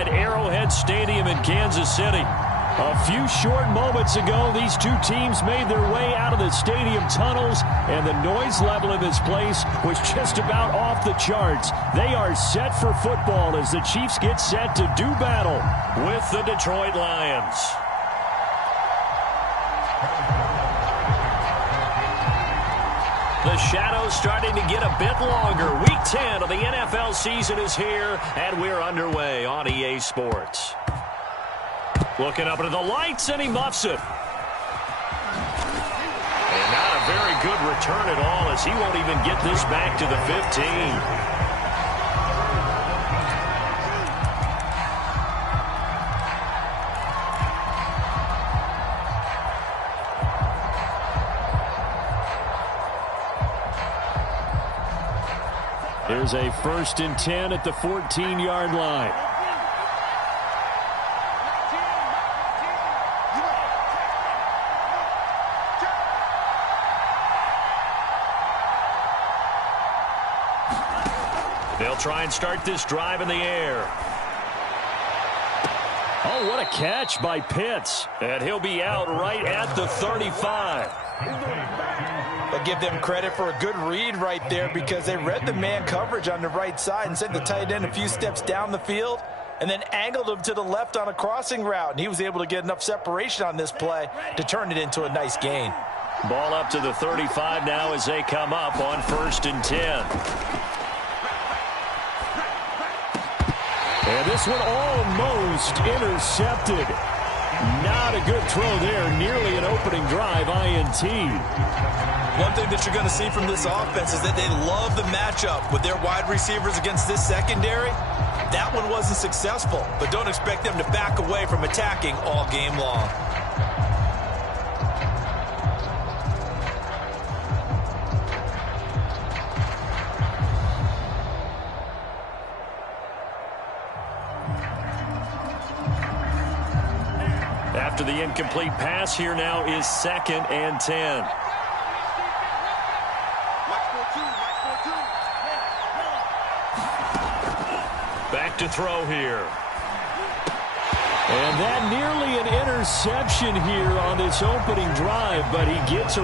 inside Arrowhead Stadium in Kansas City. A few short moments ago, these two teams made their way out of the stadium tunnels, and the noise level in this place was just about off the charts. They are set for football as the Chiefs get set to do battle with the Detroit Lions. The shadow's starting to get a bit longer. Week 10 of the NFL season is here, and we're underway on EA Sports. Looking up into the lights, and he muffs it. And not a very good return at all, as he won't even get this back to the 15. Here's a 1st and 10 at the 14-yard line. They'll try and start this drive in the air. Oh, what a catch by Pitts. And he'll be out right at the 35. But give them credit for a good read right there, because they read the man coverage on the right side and sent the tight end a few steps down the field and then angled him to the left on a crossing route. And he was able to get enough separation on this play to turn it into a nice gain. Ball up to the 35 now as they come up on 1st and 10. And this one almost intercepted. Not a good throw there. Nearly an opening drive INT. One thing that you're going to see from this offense is that they love the matchup with their wide receivers against this secondary. That one wasn't successful, but don't expect them to back away from attacking all game long. After the incomplete pass, here now is 2nd and 10. Back to throw here. And that nearly an interception here on this opening drive, but he gets a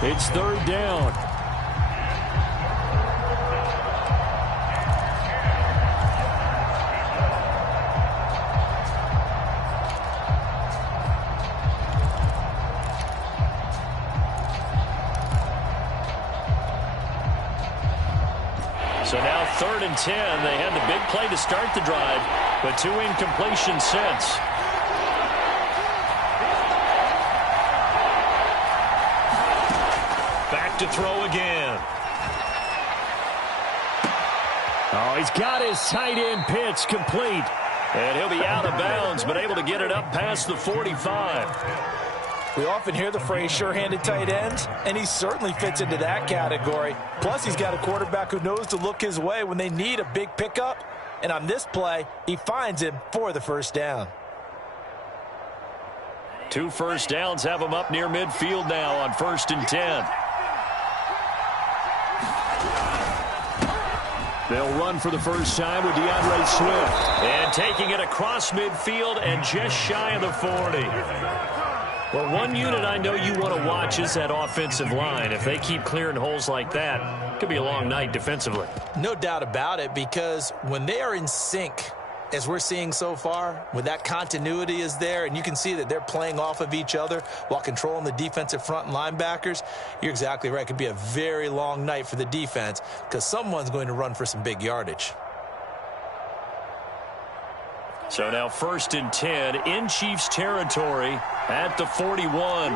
It's 3rd down. So now 3rd and 10. They had the big play to start the drive, but 2 incompletions since. To throw again. Oh, he's got his tight end Pitts complete. And he'll be out of bounds, but able to get it up past the 45. We often hear the phrase sure-handed tight ends, and he certainly fits into that category. Plus, he's got a quarterback who knows to look his way when they need a big pickup. And on this play, he finds him for the 1st down. 2 first downs have him up near midfield now on 1st and 10. They'll run for the first time with DeAndre Swift. And taking it across midfield and just shy of the 40. Well, one unit I know you want to watch is that offensive line. If they keep clearing holes like that, it could be a long night defensively. No doubt about it, because when they are in sync, as we're seeing so far, when that continuity is there and you can see that they're playing off of each other while controlling the defensive front and linebackers, you're exactly right. It could be a very long night for the defense because someone's going to run for some big yardage. So now 1st and 10 in Chiefs territory at the 41.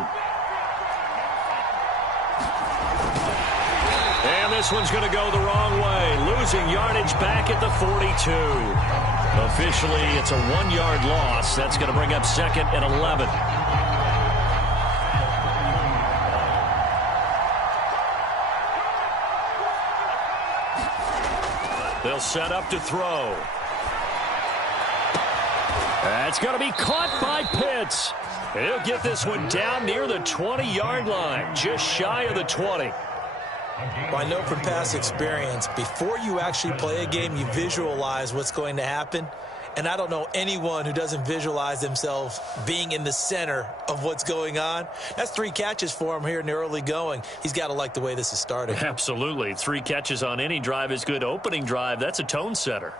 And this one's going to go the wrong way, losing yardage back at the 42. Officially, it's a 1-yard loss. That's going to bring up 2nd and 11. They'll set up to throw. That's going to be caught by Pitts. He'll get this one down near the 20-yard line, just shy of the 20. Well, I know from past experience, before you actually play a game, you visualize what's going to happen. And I don't know anyone who doesn't visualize themselves being in the center of what's going on. That's 3 catches for him here in the early going. He's got to like the way this is starting. Absolutely. 3 catches on any drive is good. Opening drive, that's a tone setter.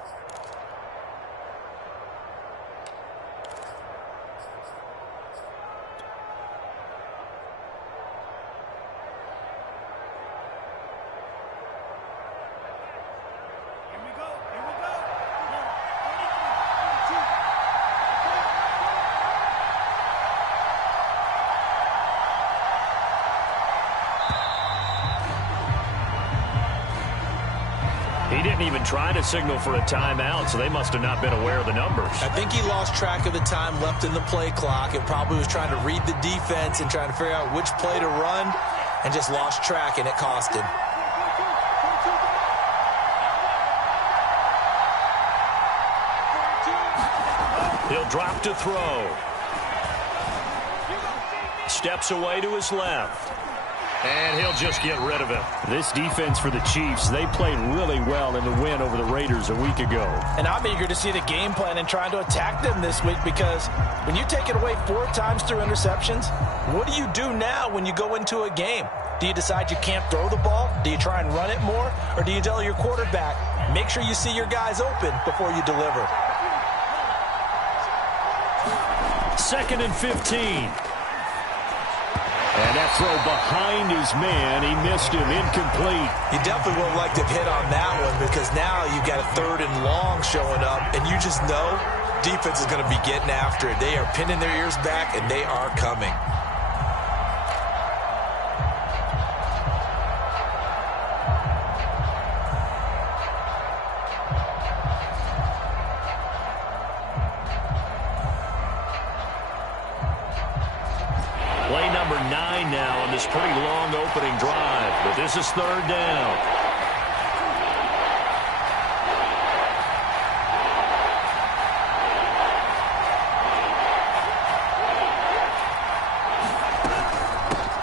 He didn't even try to signal for a timeout, so they must have not been aware of the numbers. I think he lost track of the time left in the play clock and probably was trying to read the defense and trying to figure out which play to run and just lost track, and it cost him. He'll drop to throw. Steps away to his left. And he'll just get rid of it. This defense for the Chiefs, they played really well in the win over the Raiders a week ago. And I'm eager to see the game plan and trying to attack them this week, because when you take it away 4 times through interceptions, what do you do now when you go into a game? Do you decide you can't throw the ball? Do you try and run it more? Or do you tell your quarterback, make sure you see your guys open before you deliver? 2nd and 15. And that throw behind his man, he missed him, incomplete. You definitely would have liked to have hit on that one, because now you've got a 3rd and long showing up, and you just know defense is going to be getting after it. They are pinning their ears back, and they are coming. Play number 9 now on this pretty long opening drive, but this is 3rd down.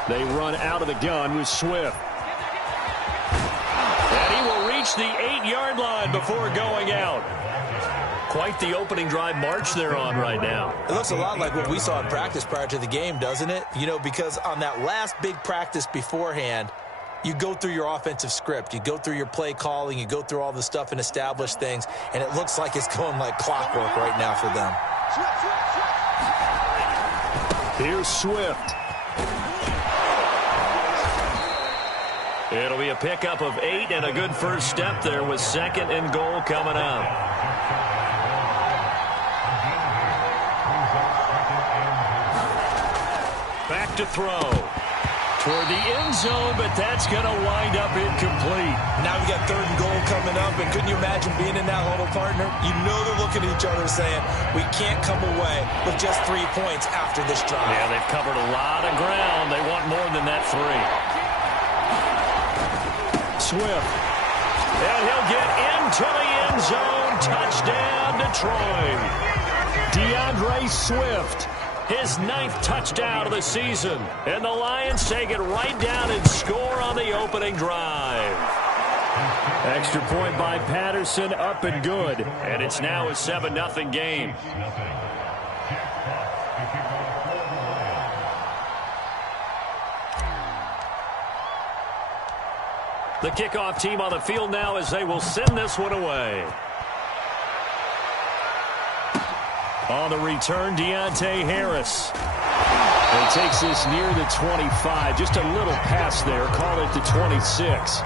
They run out of the gun with Swift. And he will reach the 8-yard line before going out. Quite the opening drive march they're on right now. It looks a lot like what we saw in practice prior to the game, doesn't it? You know, because on that last big practice beforehand, you go through your offensive script. You go through your play calling. You go through all the stuff and establish things. And it looks like it's going like clockwork right now for them. Here's Swift. It'll be a pickup of 8 and a good first step there with 2nd and goal coming up. Back to throw. Toward the end zone, but that's going to wind up incomplete. Now we got 3rd and goal coming up, and couldn't you imagine being in that huddle, partner? You know they're looking at each other saying, we can't come away with just 3 points after this drive. Yeah, they've covered a lot of ground. They want more than that 3. Swift. And he'll get into the end zone. Touchdown, Detroit. DeAndre Swift. His 9th touchdown of the season. And the Lions take it right down and score on the opening drive. Extra point by Patterson, up and good. And it's now a 7-0 game. The kickoff team on the field now as they will send this one away. On the return, Deontay Harris. And takes this near the 25. Just a little pass there. Call it the 26.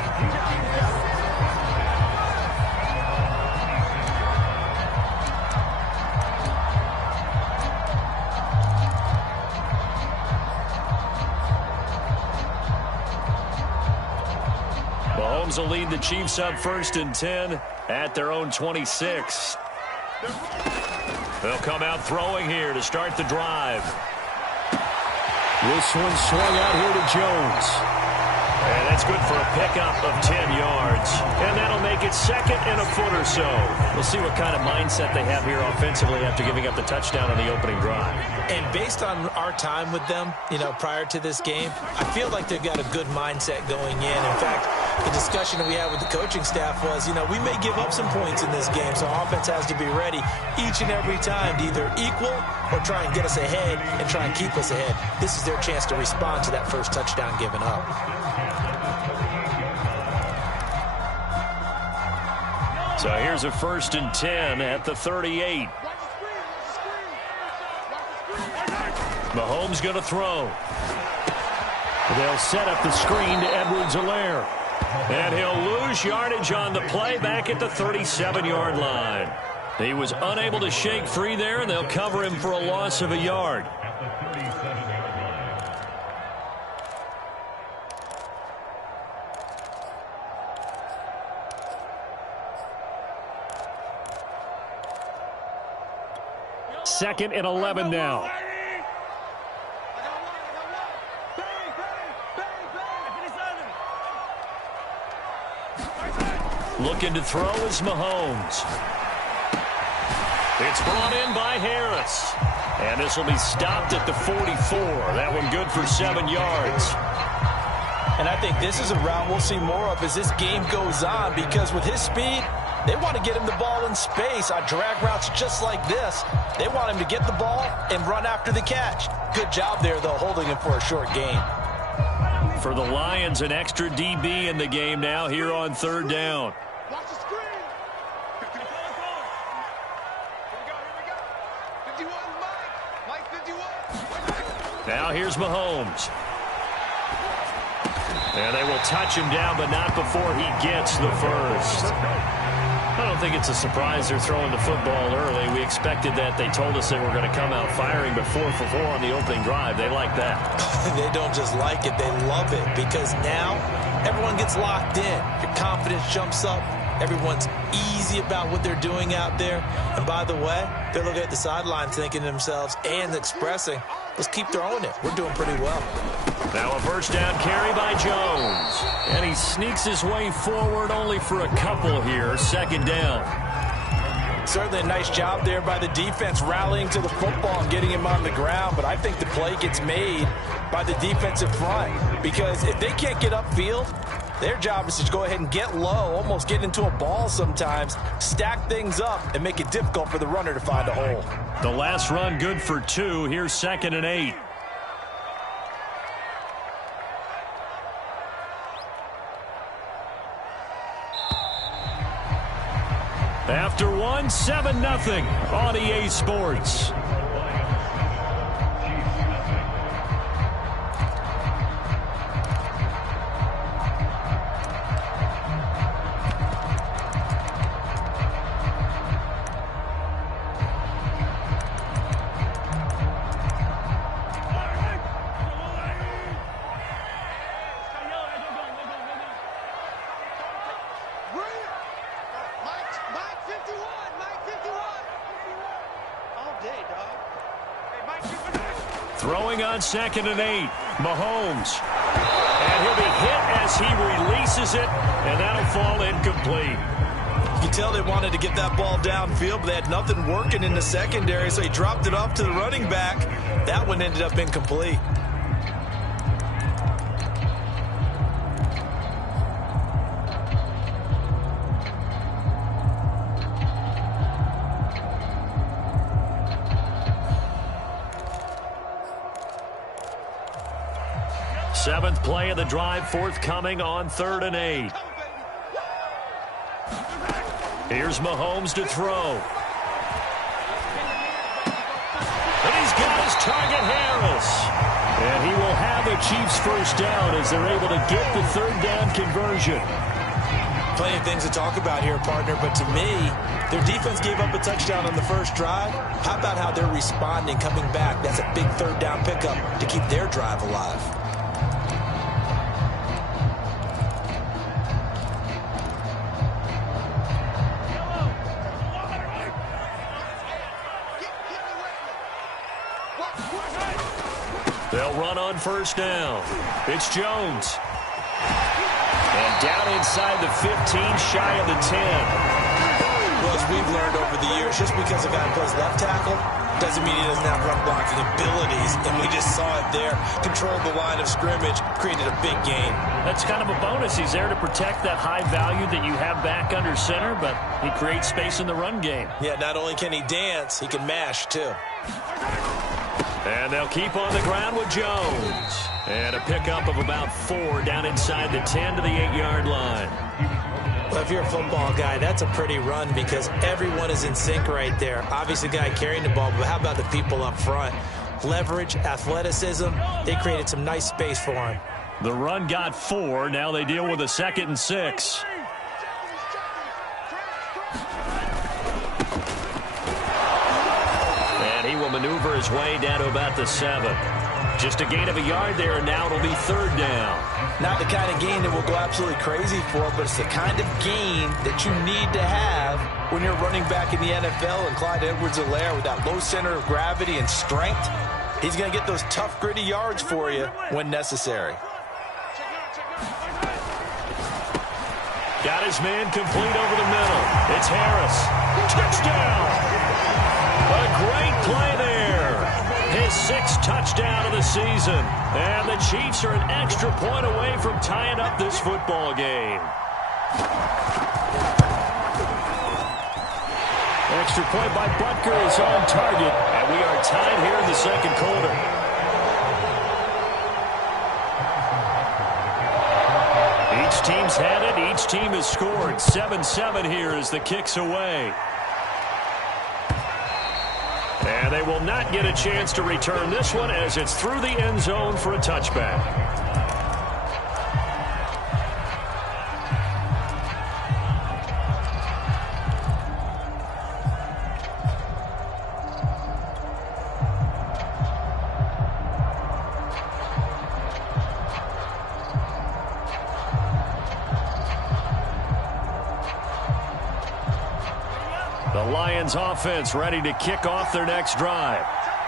Mahomes will lead the Chiefs up 1st and 10 at their own 26. They'll come out throwing here to start the drive. This one swung out here to Jones. And that's good for a pickup of 10 yards. And that'll make it second and a foot or so. We'll see what kind of mindset they have here offensively after giving up the touchdown on the opening drive. And based on our time with them, prior to this game, I feel like they've got a good mindset going in. In fact, the discussion that we had with the coaching staff was, we may give up some points in this game, so offense has to be ready each and every time to either equal or try and get us ahead and try and keep us ahead. This is their chance to respond to that first touchdown given up. So here's a 1st and 10 at the 38. Mahomes going to throw. They'll set up the screen to Edwards-Helaire. And he'll lose yardage on the play back at the 37-yard line. He was unable to shake free there, and they'll cover him for a loss of a yard. Second and 11 now. Looking to throw is Mahomes. It's brought in by Harris. And this will be stopped at the 44. That one good for 7 yards. And I think this is a route we'll see more of as this game goes on, because with his speed, they want to get him the ball in space on drag routes just like this. They want him to get the ball and run after the catch. Good job there, though, holding him for a short gain. For the Lions, an extra DB in the game now here on 3rd down. Watch the screen. 51. Here we go. 51, Mike. Mike 51. Now here's Mahomes. And they will touch him down, but not before he gets the first. I don't think it's a surprise they're throwing the football early. We expected that. They told us they were going to come out firing, but 4 for 4 on the opening drive. They like that. They don't just like it, they love it, because now everyone gets locked in. Your confidence jumps up. Everyone's easy about what they're doing out there. And by the way, they're looking at the sideline thinking to themselves and expressing, let's keep throwing it. We're doing pretty well. Now a first down carry by Jones. And he sneaks his way forward only for a couple here. 2nd down. Certainly a nice job there by the defense rallying to the football and getting him on the ground. But I think the play gets made by the defensive front, because if they can't get upfield, their job is to go ahead and get low, almost get into a ball sometimes, stack things up, and make it difficult for the runner to find a hole. The last run good for 2. Here's 2nd and 8. After 1, 7-0 on EA Sports. Throwing on 2nd and 8. Mahomes. And he'll be hit as he releases it, and that'll fall incomplete. You can tell they wanted to get that ball downfield, but they had nothing working in the secondary, so he dropped it off to the running back. That one ended up incomplete. Seventh play of the drive forthcoming on 3rd and 8. Here's Mahomes to throw. And he's got his target, Harris. And he will have the Chiefs first down as they're able to get the 3rd down conversion. Plenty of things to talk about here, partner, but to me, their defense gave up a touchdown on the first drive. How about how they're responding, coming back? That's a big 3rd down pickup to keep their drive alive. They'll run on first down. It's Jones. And down inside the 15, shy of the 10. Well, as we've learned over the years, just because a guy plays left tackle doesn't mean he doesn't have run blocking abilities. And we just saw it there. Controlled the line of scrimmage, created a big gain. That's kind of a bonus. He's there to protect that high value that you have back under center, but he creates space in the run game. Yeah, not only can he dance, he can mash, too. And they'll keep on the ground with Jones. And a pickup of about 4 down inside the 10 to the 8-yard line. Well, if you're a football guy, that's a pretty run because everyone is in sync right there. Obviously, the guy carrying the ball, but how about the people up front? Leverage, athleticism, they created some nice space for him. The run got 4. Now they deal with a 2nd and 6. And he will maneuver his way down to about the 7. Just a gain of a yard there, and now it'll be 3rd down. Not the kind of gain that we'll go absolutely crazy for, but it's the kind of gain that you need to have when you're running back in the NFL. And Clyde Edwards-Helaire with that low center of gravity and strength, he's going to get those tough, gritty yards for you when necessary. Got his man complete over the middle. It's Harris. Touchdown! A great play there. His 6th touchdown of the season. And the Chiefs are an extra point away from tying up this football game. Extra point by Butker is on target. And we are tied here in the 2nd quarter. Each team's had it. Each team has scored. 7-7 here as the kick's away. And they will not get a chance to return this one as it's through the end zone for a touchback. The Lions offense ready to kick off their next drive.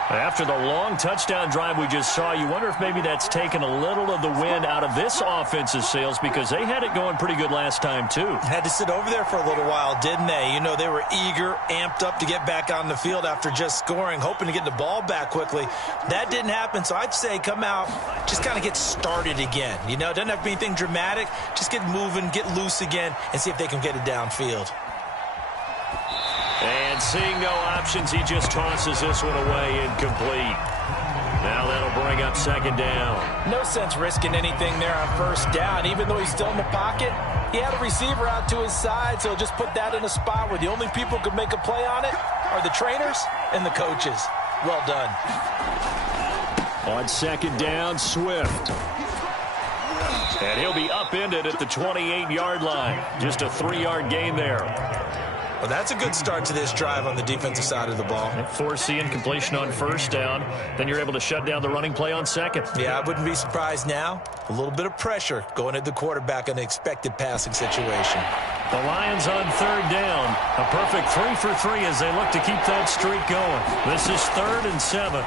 After the long touchdown drive we just saw, you wonder if maybe that's taken a little of the wind out of this offense's sails because they had it going pretty good last time too. Had to sit over there for a little while, didn't they? You know, they were eager, amped up to get back on the field after just scoring, hoping to get the ball back quickly. That didn't happen, so I'd say come out, just kind of get started again. You know, it doesn't have to be anything dramatic. Just get moving, get loose again, and see if they can get it downfield. And seeing no options, he just tosses this one away incomplete. Now that'll bring up 2nd down. No sense risking anything there on 1st down. Even though he's still in the pocket, he had a receiver out to his side, so just put that in a spot where the only people who can make a play on it are the trainers and the coaches. Well done. On 2nd down, Swift. And he'll be upended at the 28-yard line. Just a 3-yard gain there. Well, that's a good start to this drive on the defensive side of the ball. Force the incompletion on 1st down. Then you're able to shut down the running play on 2nd. Yeah, I wouldn't be surprised now. A little bit of pressure going at the quarterback in an expected passing situation. The Lions on 3rd down. A perfect 3 for 3 as they look to keep that streak going. This is 3rd and 7.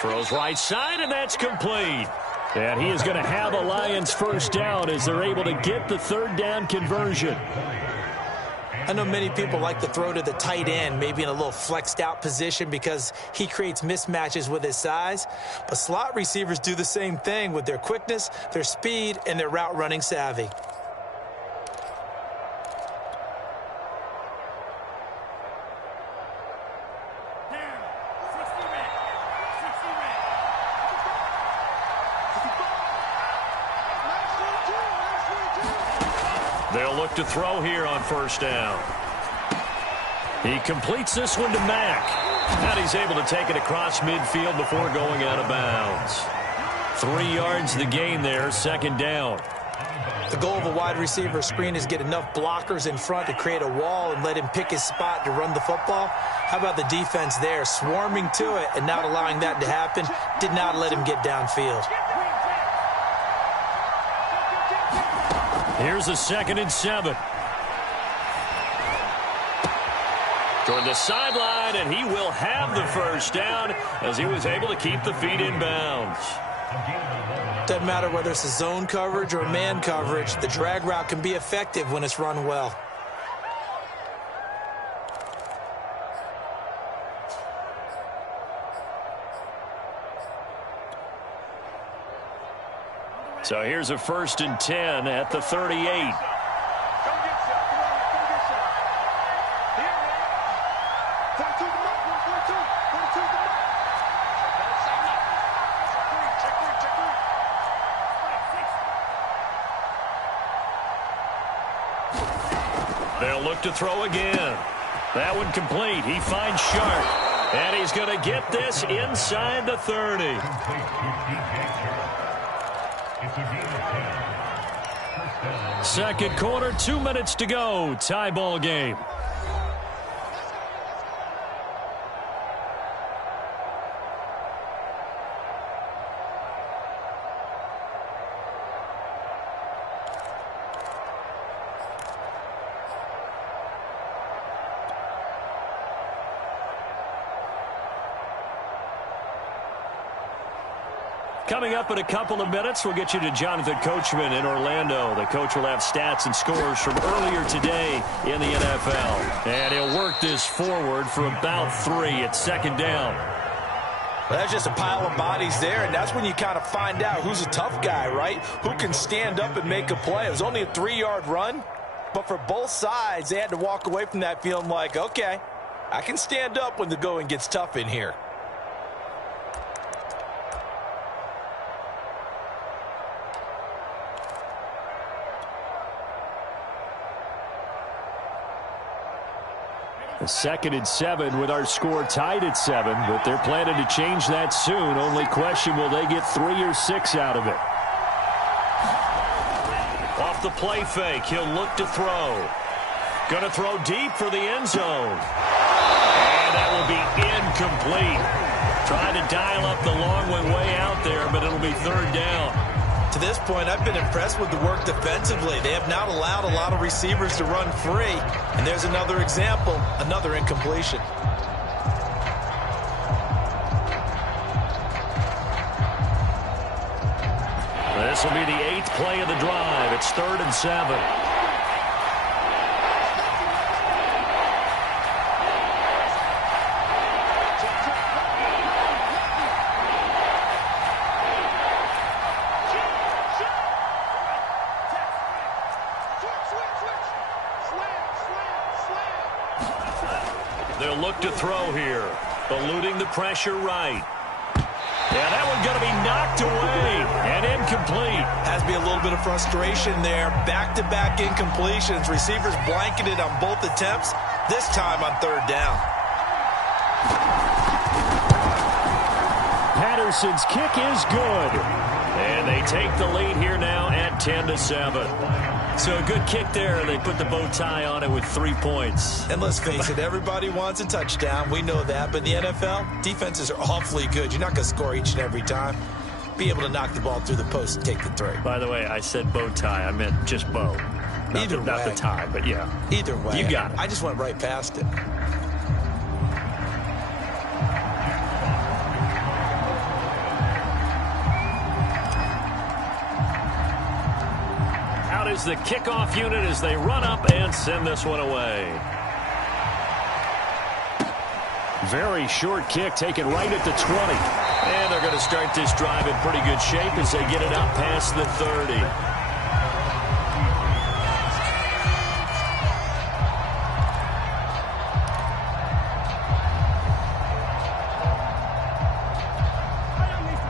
Throws right side, and that's complete. And he is going to have a Lions 1st down as they're able to get the 3rd down conversion. I know many people like to throw to the tight end, maybe in a little flexed out position because he creates mismatches with his size. But slot receivers do the same thing with their quickness, their speed, and their route running savvy. They'll look to throw here on 1st down. He completes this one to Mack. And he's able to take it across midfield before going out of bounds. 3 yards the gain there, 2nd down. The goal of a wide receiver screen is get enough blockers in front to create a wall and let him pick his spot to run the football. How about the defense there, swarming to it and not allowing that to happen? Did not let him get downfield. Here's a 2nd and 7. toward the sideline, and he will have the first down as he was able to keep the feet in bounds. Doesn't matter whether it's a zone coverage or man coverage, the drag route can be effective when it's run well. So here's a 1st and 10 at the 38. They'll look to throw again. That one complete. He finds Sharp. And he's going to get this inside the 30. Second quarter, 2 minutes to go. Tie ball game. Coming up in a couple of minutes, we'll get you to Jonathan Coachman in Orlando. The coach will have stats and scores from earlier today in the NFL. And he'll work this forward for about 3 at second down. Well, that's just a pile of bodies there, and that's when you kind of find out who's a tough guy, right? Who can stand up and make a play. It was only a 3-yard run, but for both sides, they had to walk away from that feeling like, okay, I can stand up when the going gets tough in here. A 2nd and 7 with our score tied at 7, but they're planning to change that soon. Only question, will they get 3 or 6 out of it? Off the play fake, he'll look to throw. Going to throw deep for the end zone. And that will be incomplete. Trying to dial up the long one way out there, but it'll be 3rd down. To this point, I've been impressed with the work defensively. They have not allowed a lot of receivers to run free. And there's another example, another incompletion. This will be the 8th play of the drive. It's 3rd and 7. They'll look to throw here. Eluding the pressure right. Yeah, that one going to be knocked away and incomplete. Has to be a little bit of frustration there. Back-to-back incompletions. Receivers blanketed on both attempts, this time on 3rd down. Patterson's kick is good. And they take the lead here now at 10-7. So a good kick there. They put the bow tie on it with 3 points. And let's face it, everybody wants a touchdown. We know that. But in the NFL, defenses are awfully good. You're not going to score each and every time. Be able to knock the ball through the post and take the 3. By the way, I said bow tie. I meant just bow. Not the tie, but yeah. Either way. You got it. I just went right past it. Is the kickoff unit as they run up and send this one away. Very short kick taken right at the 20. And they're going to start this drive in pretty good shape as they get it out past the 30.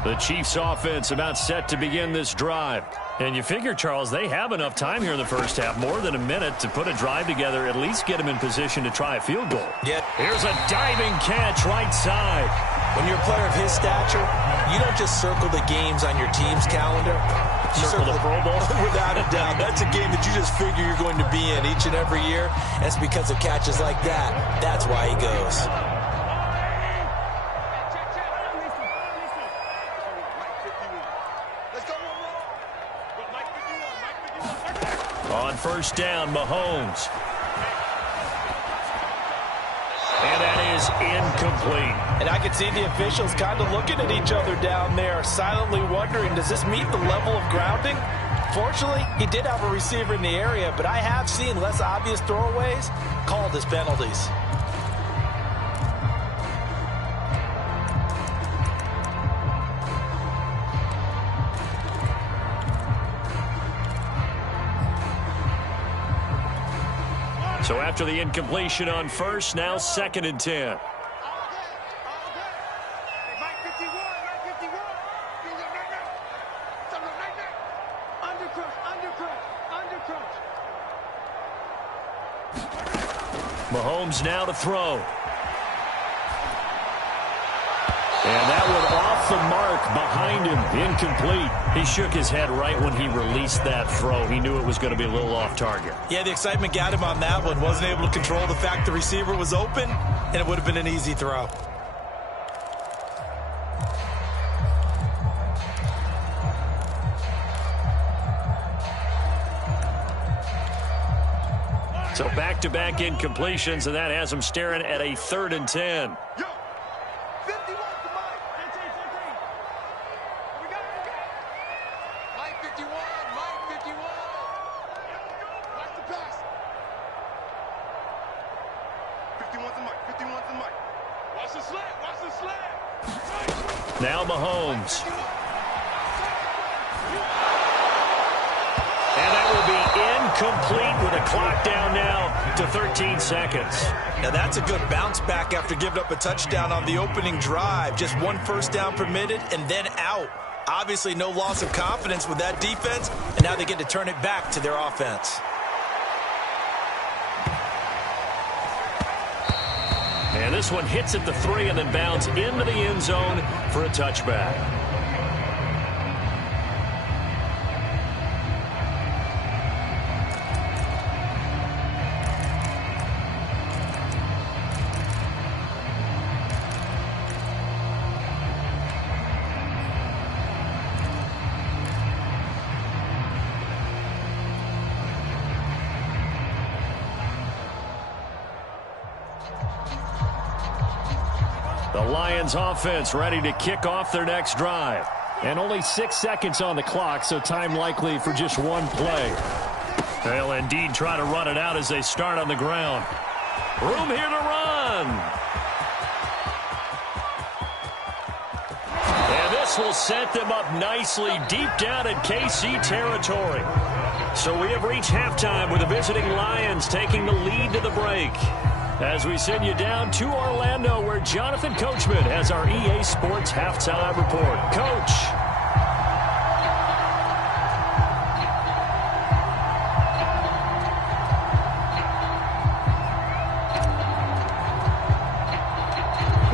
The Chiefs offense about set to begin this drive. And you figure, Charles, they have enough time here in the first half, more than a minute, to put a drive together, at least get them in position to try a field goal. Yeah. Here's a diving catch right side. When you're a player of his stature, you don't just circle the games on your team's calendar. You circle the Pro Bowl? Without a doubt. That's a game that you just figure you're going to be in each and every year. And it's because of catches like that. That's why he goes. On 1st down, Mahomes. is incomplete. And I can see the officials kind of looking at each other down there, silently wondering, does this meet the level of grounding? Fortunately, he did have a receiver in the area, but I have seen less obvious throwaways called as penalties. So after the incompletion on first, now 2nd and 10. Mahomes now to throw. And that one off the mark behind him, incomplete. He shook his head right when he released that throw. He knew it was going to be a little off target. Yeah, the excitement got him on that one. Wasn't able to control the fact the receiver was open, and it would have been an easy throw. So back-to-back incompletions, and that has him staring at a 3rd and 10. Now Mahomes. And that will be incomplete with a clock down now to 13 seconds. Now that's a good bounce back after giving up a touchdown on the opening drive. Just 1 first down permitted and then out. Obviously no loss of confidence with that defense, and now they get to turn it back to their offense. And this one hits at the 3 and then bounds into the end zone for a touchback. The Lions offense ready to kick off their next drive. And only 6 seconds on the clock, so time likely for just one play. They'll indeed try to run it out as they start on the ground. Room here to run. And this will set them up nicely deep down in KC territory. So we have reached halftime with the visiting Lions taking the lead to the break. As we send you down to Orlando, where Jonathan Coachman has our EA Sports Halftime Report. Coach.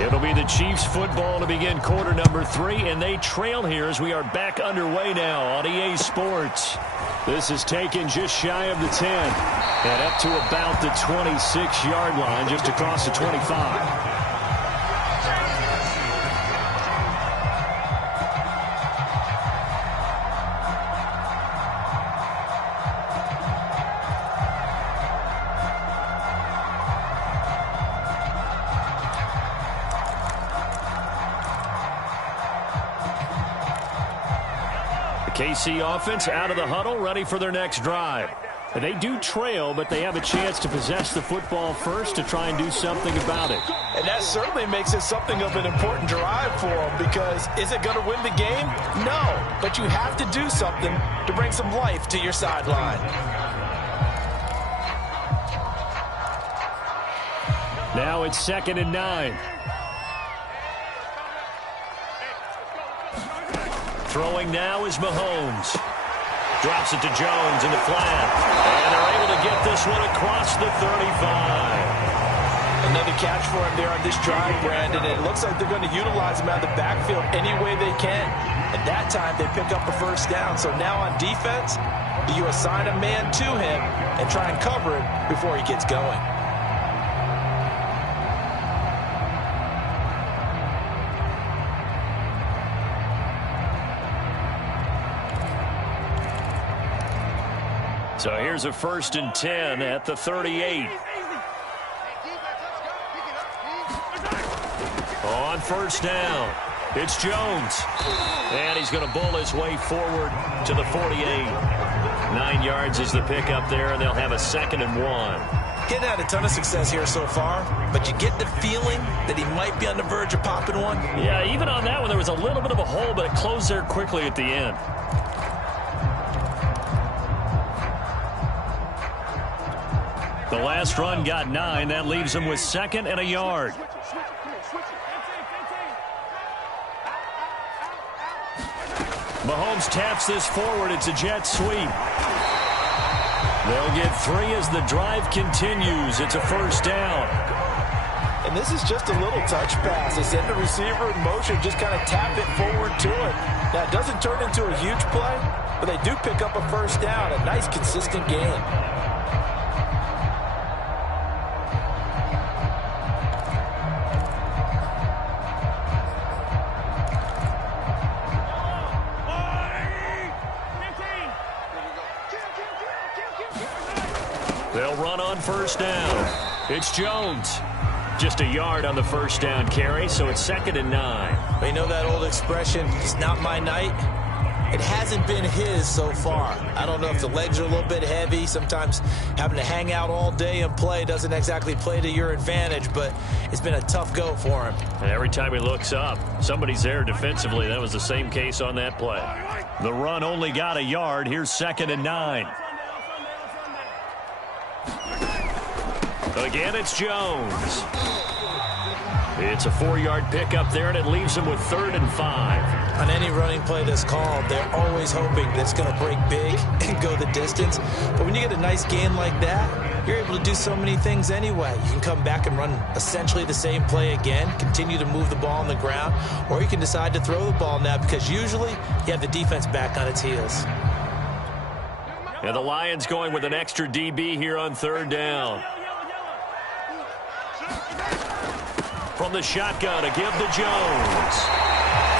It'll be the Chiefs football to begin quarter number 3, and they trail here as we are back underway now on EA Sports. This is taken just shy of the 10 and up to about the 26-yard line, just across the 25. KC offense out of the huddle, ready for their next drive. They do trail, but they have a chance to possess the football first to try and do something about it. And that certainly makes it something of an important drive for them, because is it going to win the game? No, but you have to do something to bring some life to your sideline. Now it's 2nd and 9. Throwing now is Mahomes. Drops it to Jones in the flat. And they're able to get this one across the 35. Another catch for him there on this drive, Brandon. It looks like they're going to utilize him out of the backfield any way they can. At that time, they pick up a first down. So now on defense, do you assign a man to him and try and cover it before he gets going? So here's a 1st and 10 at the 38. On first down, it's Jones. And he's going to bull his way forward to the 48. 9 yards is the pickup there, and they'll have a 2nd and 1. Getting had a ton of success here so far, but you get the feeling that he might be on the verge of popping one. Yeah, even on that one, there was a little bit of a hole, but it closed there quickly at the end. The last run got 9. That leaves him with 2nd and a yard. Mahomes taps this forward. It's a jet sweep. They'll get 3 as the drive continues. It's a first down. And this is just a little touch pass. They send the receiver in motion, just kind of tap it forward to him. Now, it doesn't turn into a huge play, but they do pick up a first down. A nice, consistent gain. They'll run on first down. It's Jones. Just a yard on the first down carry, so it's 2nd and 9. They know that old expression, it's not my night. It hasn't been his so far. I don't know if the legs are a little bit heavy. Sometimes having to hang out all day and play doesn't exactly play to your advantage, but it's been a tough go for him. And every time he looks up, somebody's there defensively. That was the same case on that play. The run only got a yard. Here's 2nd and 9. Again, it's Jones. It's a 4-yard pickup there, and it leaves him with 3rd and 5. On any running play that's called, they're always hoping that it's going to break big and go the distance. But when you get a nice gain like that, you're able to do so many things anyway. You can come back and run essentially the same play again, continue to move the ball on the ground, or you can decide to throw the ball now because usually you have the defense back on its heels. And the Lions going with an extra DB here on 3rd down. From the shotgun to give to Jones.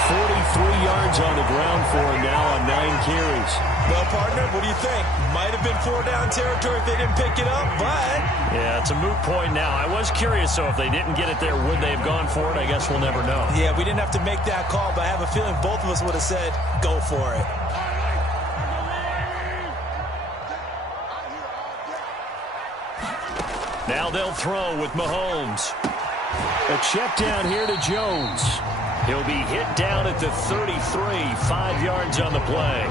43 yards on the ground for him now on 9 carries. Well, partner, what do you think? Might have been 4-down territory if they didn't pick it up, but... Yeah, it's a moot point now. I was curious, so if they didn't get it there, would they have gone for it? I guess we'll never know. Yeah, we didn't have to make that call, but I have a feeling both of us would have said, go for it. Now they'll throw with Mahomes. A check down here to Jones. He'll be hit down at the 33, 5 yards on the play.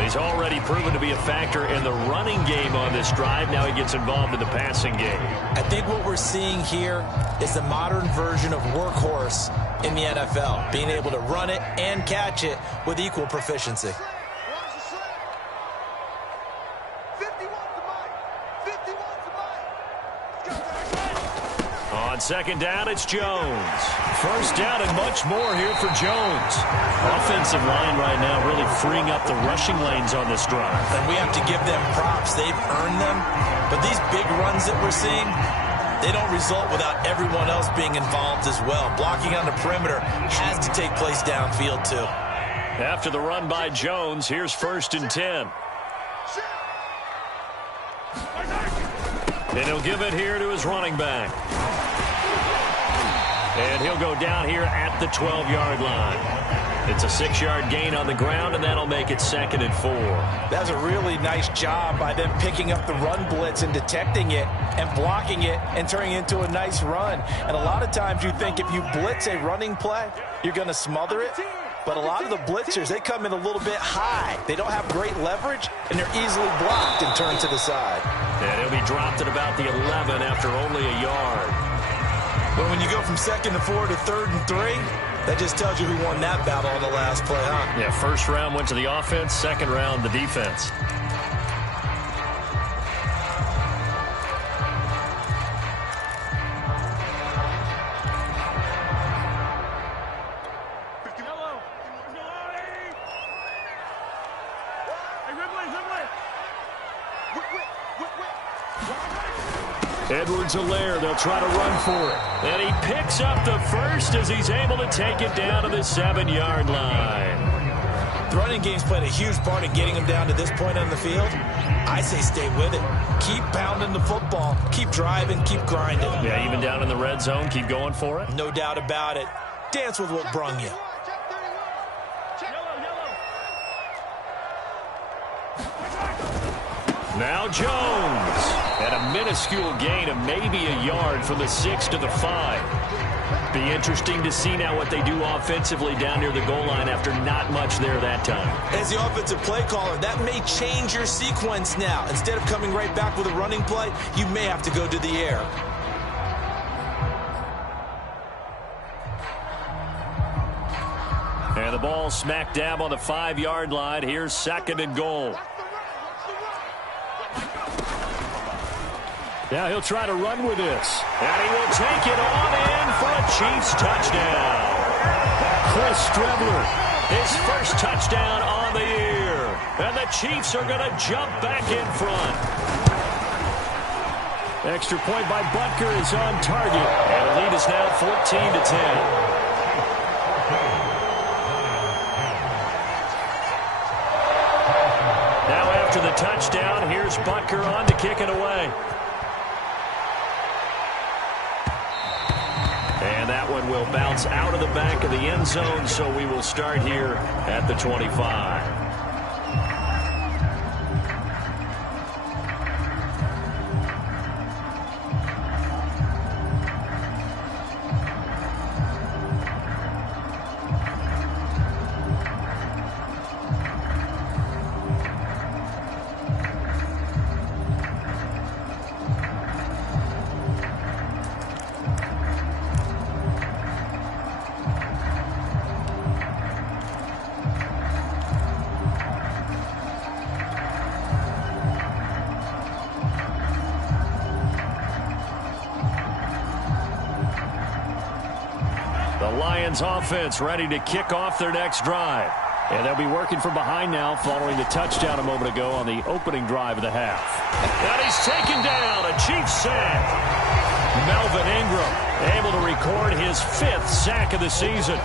He's already proven to be a factor in the running game on this drive. Now he gets involved in the passing game. I think what we're seeing here is the modern version of workhorse in the NFL, being able to run it and catch it with equal proficiency. On 2nd down, it's Jones. First down and much more here for Jones. Offensive line right now really freeing up the rushing lanes on this drive. And we have to give them props. They've earned them. But these big runs that we're seeing, they don't result without everyone else being involved as well. Blocking on the perimeter has to take place downfield too. After the run by Jones, here's 1st and 10. And he'll give it here to his running back. And he'll go down here at the 12-yard line. It's a 6-yard gain on the ground, and that'll make it 2nd and 4. That's a really nice job by them picking up the run blitz and detecting it and blocking it and turning it into a nice run. And a lot of times you think if you blitz a running play, you're going to smother it. But a lot of the blitzers, they come in a little bit high. They don't have great leverage, and they're easily blocked and turned to the side. And he'll be dropped at about the 11 after only a yard. But when you go from 2nd and 4 to 3rd and 3, that just tells you who won that battle on the last play, huh? Yeah, first round went to the offense, second round the defense. Edwards-Helaire, they'll try to run for it. And he picks up the first as he's able to take it down to the 7-yard line. The running game's played a huge part in getting him down to this point on the field. I say stay with it. Keep pounding the football. Keep driving. Keep grinding. Yeah, even down in the red zone, keep going for it. No doubt about it. Dance with what brung you. Now Jones. And a minuscule gain of maybe a yard from the 6 to the 5. Be interesting to see now what they do offensively down near the goal line after not much there that time. As the offensive play caller, that may change your sequence now. Instead of coming right back with a running play, you may have to go to the air. And the ball smack dab on the 5-yard line. Here's 2nd and goal. Now he'll try to run with this. And he will take it on in for a Chiefs touchdown. Chris Streveler, his first touchdown on the year. And the Chiefs are going to jump back in front. Extra point by Butker is on target. And the lead is now 14 to 10. Now after the touchdown, here's Butker on to kick it away. And that one will bounce out of the back of the end zone, so we will start here at the 25. Offense ready to kick off their next drive. And they'll be working from behind now following the touchdown a moment ago on the opening drive of the half. And he's taken down, a Chiefs sack. Melvin Ingram able to record his 5th sack of the season.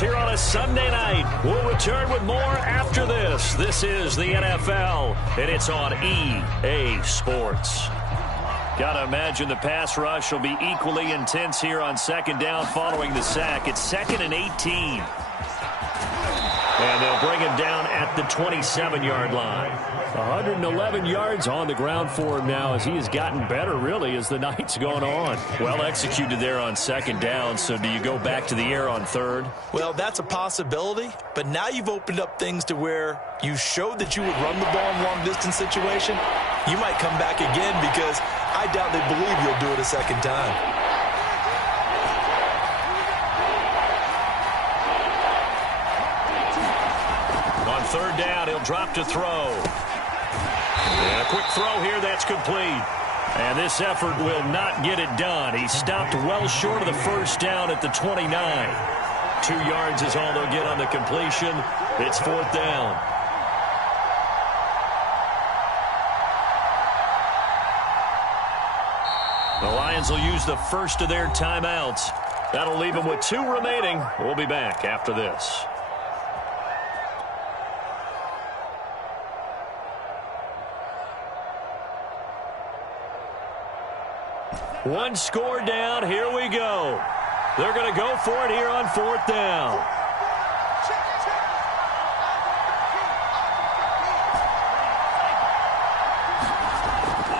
Here on a Sunday night. We'll return with more after this. This is the NFL, and it's on EA Sports. Gotta imagine the pass rush will be equally intense here on 2nd down following the sack. It's 2nd and 18. And they'll bring him down at the 27-yard line. 111 yards on the ground for him now as he has gotten better, really, as the night's gone on. Well executed there on 2nd down, so do you go back to the air on 3rd? Well, that's a possibility, but now you've opened up things to where you showed that you would run the ball in long-distance situation. You might come back again because I doubt they believe you'll do it a 2nd time. On 3rd down, he'll drop to throw. And a quick throw here, that's complete. And this effort will not get it done. He stopped well short of the 1st down at the 29. 2 yards is all they'll get on the completion. It's 4th down. The Lions will use the first of their timeouts. That'll leave them with 2 remaining. We'll be back after this. One score down. Here we go. They're going to go for it here on 4th down.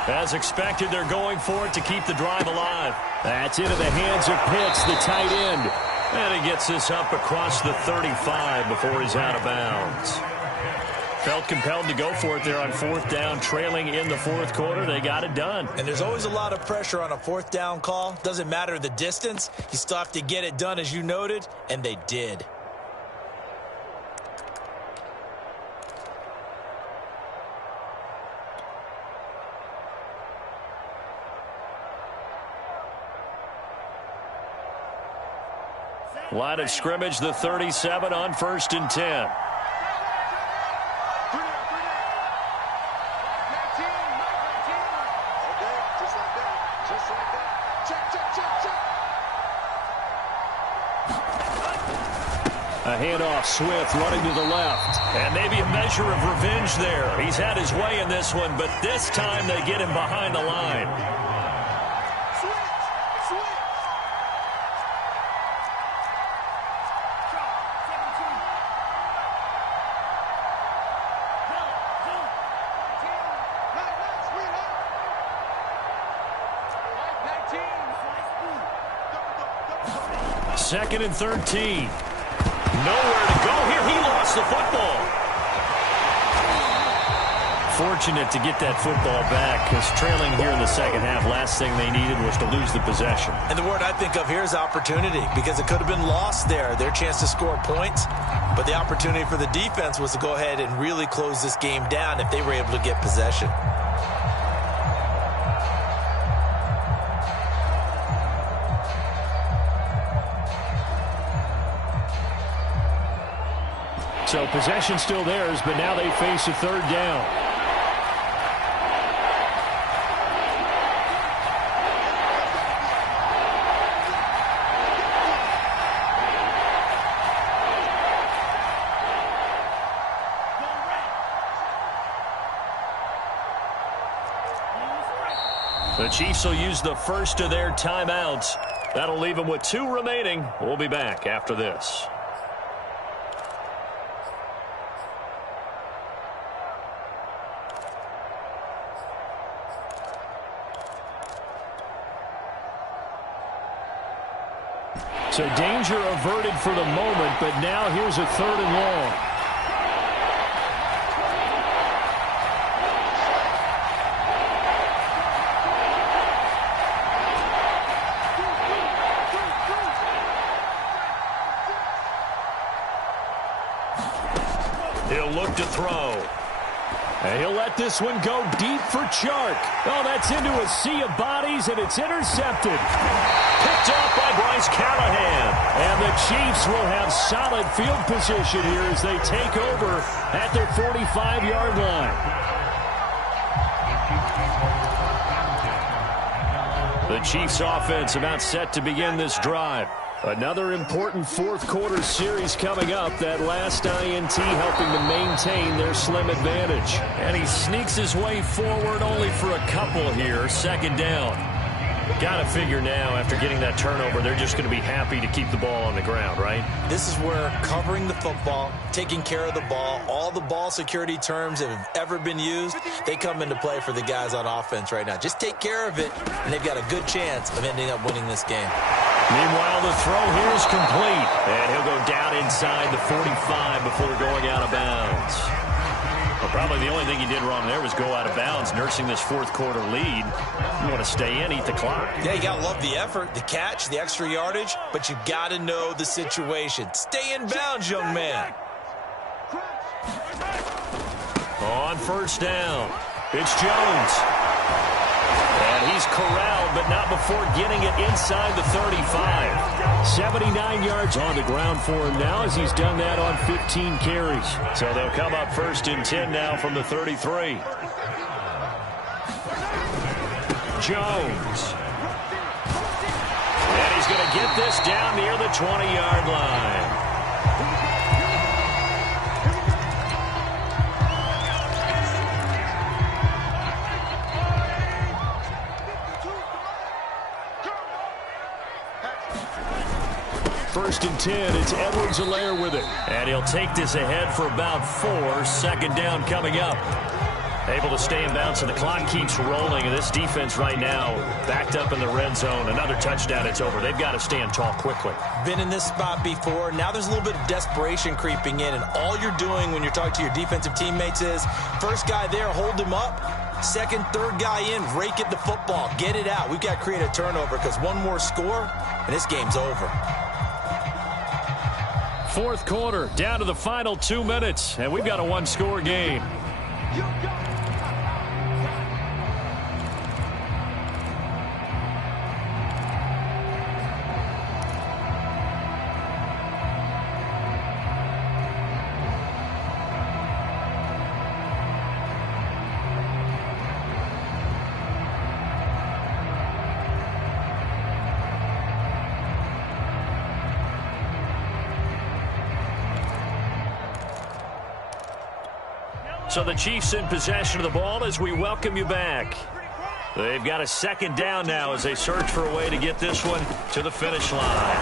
As expected, they're going for it to keep the drive alive. That's into the hands of Pitts, the tight end. And he gets this up across the 35 before he's out of bounds. Felt compelled to go for it there on 4th down, trailing in the 4th quarter. They got it done. And there's always a lot of pressure on a 4th down call. Doesn't matter the distance. You still have to get it done, as you noted, and they did. Line of scrimmage, the 37 on 1st and 10. A handoff, Swift running to the left. And maybe a measure of revenge there. He's had his way in this one, but this time they get him behind the line. Second and 13. Nowhere to go here. He lost the football. Fortunate to get that football back, because trailing here in the second half, last thing they needed was to lose the possession. And the word I think of here is opportunity, because it could have been lost there, their chance to score points. But the opportunity for the defense was to go ahead and really close this game down if they were able to get possession. So possession still theirs, but now they face a third down. The Chiefs will use the first of their timeouts. That'll leave them with 2 remaining. We'll be back after this. So danger averted for the moment, but now here's a 3rd and long. He'll look to throw. And he'll let this one go deep for Chark. Oh, that's into a sea of bodies, and it's intercepted. Picked off by Bryce Callahan. And the Chiefs will have solid field position here as they take over at their 45-yard line. The Chiefs offense about set to begin this drive. Another important fourth-quarter series coming up. That last INT helping to maintain their slim advantage. And he sneaks his way forward only for a couple here. 2nd down. Got to figure now, after getting that turnover, they're just going to be happy to keep the ball on the ground, right? This is where covering the football, taking care of the ball, all the ball security terms that have ever been used, they come into play for the guys on offense right now. Just take care of it, and they've got a good chance of ending up winning this game. Meanwhile, the throw here is complete. And he'll go down inside the 45 before going out of bounds. Well, probably the only thing he did wrong there was go out of bounds, nursing this fourth-quarter lead. You want to stay in, eat the clock. Yeah, you got to love the effort, the catch, the extra yardage, but you got to know the situation. Stay in bounds, young man. On 1st down, it's Jones. And he's corralled, but not before getting it inside the 35. 79 yards on the ground for him now, as he's done that on 15 carries. So they'll come up 1st and 10 now from the 33. Jones. And he's going to get this down near the 20-yard line. First and 10, it's Edwards-Helaire with it. And he'll take this ahead for about 4. 2nd down coming up. Able to stay in bounds, and the clock keeps rolling. And this defense right now backed up in the red zone. Another touchdown, it's over. They've got to stand tall quickly. Been in this spot before. Now there's a little bit of desperation creeping in. And all you're doing when you're talking to your defensive teammates is, first guy there, hold him up. 2nd, 3rd guy in, rake at the football. Get it out. We've got to create a turnover, because one more score, and this game's over. Fourth quarter, down to the final 2 minutes, and we've got a 1-score game. So the Chiefs in possession of the ball as we welcome you back. They've got a second down now as they search for a way to get this one to the finish line.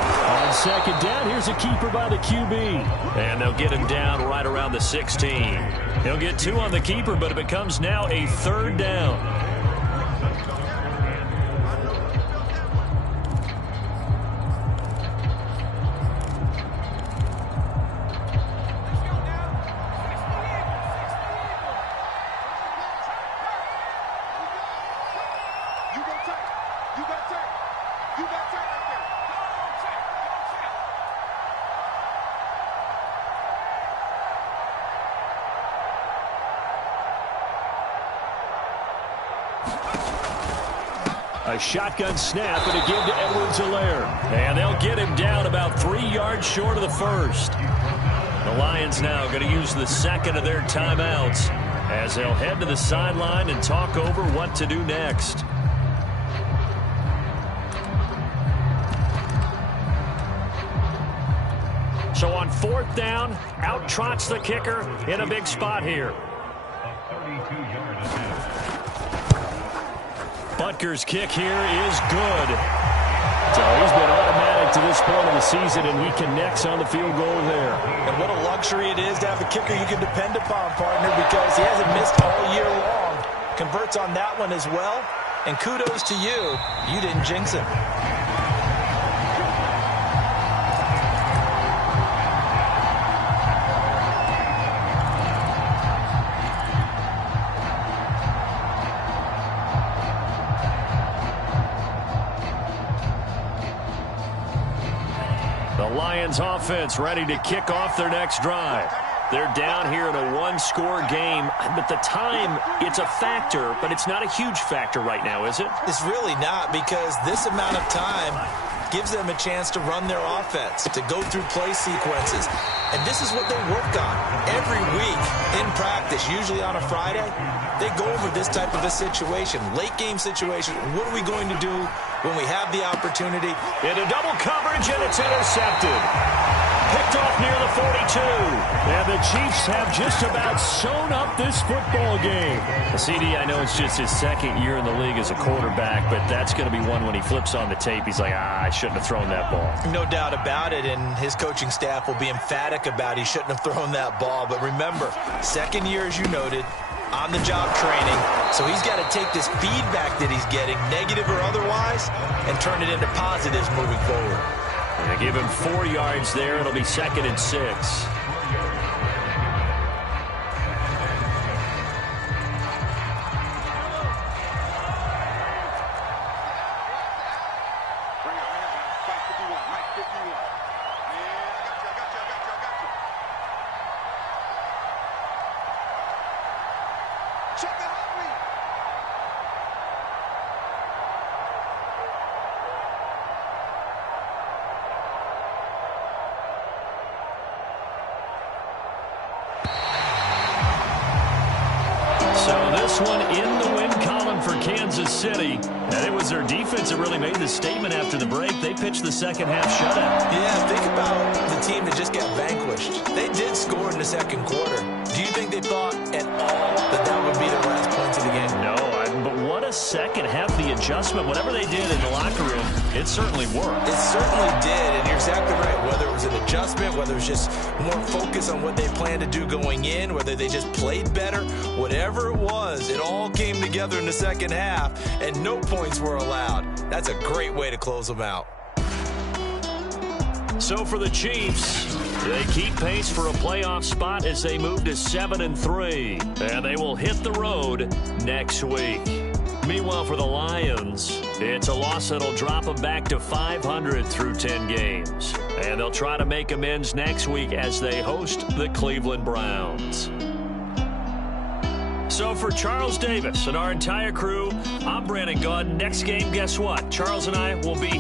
On second down, here's a keeper by the QB. And they'll get him down right around the 16. He'll get 2 on the keeper, but it becomes now a third down. A shotgun snap and a give to Edwards-Helaire. And they'll get him down about 3 yards short of the first. The Lions now going to use the second of their timeouts as they'll head to the sideline and talk over what to do next. So on fourth down, out trots the kicker in a big spot here. Butker's kick here is good. So he's been automatic to this point of the season, and he connects on the field goal there. And what a luxury it is to have a kicker you can depend upon, partner, because he hasn't missed all year long. Converts on that one as well. And kudos to you. You didn't jinx him. Lions offense ready to kick off their next drive. They're down here in a one-score game, but the time, it's a factor, but it's not a huge factor right now, is it? It's really not, because this amount of time gives them a chance to run their offense, to go through play sequences. And this is what they work on every week in practice, usually on a Friday. They go over this type of a situation, late game situation. What are we going to do when we have the opportunity? Into double coverage, and it's intercepted. Picked off near the 42. And the Chiefs have just about sewn up this football game. CD, I know it's just his second year in the league as a quarterback, but that's going to be one when he flips on the tape. He's like, I shouldn't have thrown that ball. No doubt about it, and his coaching staff will be emphatic about he shouldn't have thrown that ball. But remember, second year, as you noted, on-the-job training. So he's got to take this feedback that he's getting, negative or otherwise, and turn it into positives moving forward. They give him 4 yards there. It'll be 2nd and 6. One in the win column for Kansas City. And it was their defense that really made the statement after the break. They pitched the second half shutout. Yeah, think about the team that just got vanquished. They did score in the second quarter. Do you think they thought at all that that would be their last points of the game? No, but what a second half. The adjustment, whatever they did in the locker room, it certainly worked. It certainly did, and you're exactly right. Whether it was an adjustment, whether it was just more focus on what they planned to do going in, whether they just played better, whatever it was, it all came together in the second half, and no points were allowed. That's a great way to close them out. So for the Chiefs, they keep pace for a playoff spot as they move to 7-3, and they will hit the road next week. Meanwhile, for the Lions, it's a loss that'll drop them back to 500 through 10 games. And they'll try to make amends next week as they host the Cleveland Browns. So for Charles Davis and our entire crew, I'm Brandon Gaudin. Next game, guess what? Charles and I will be here.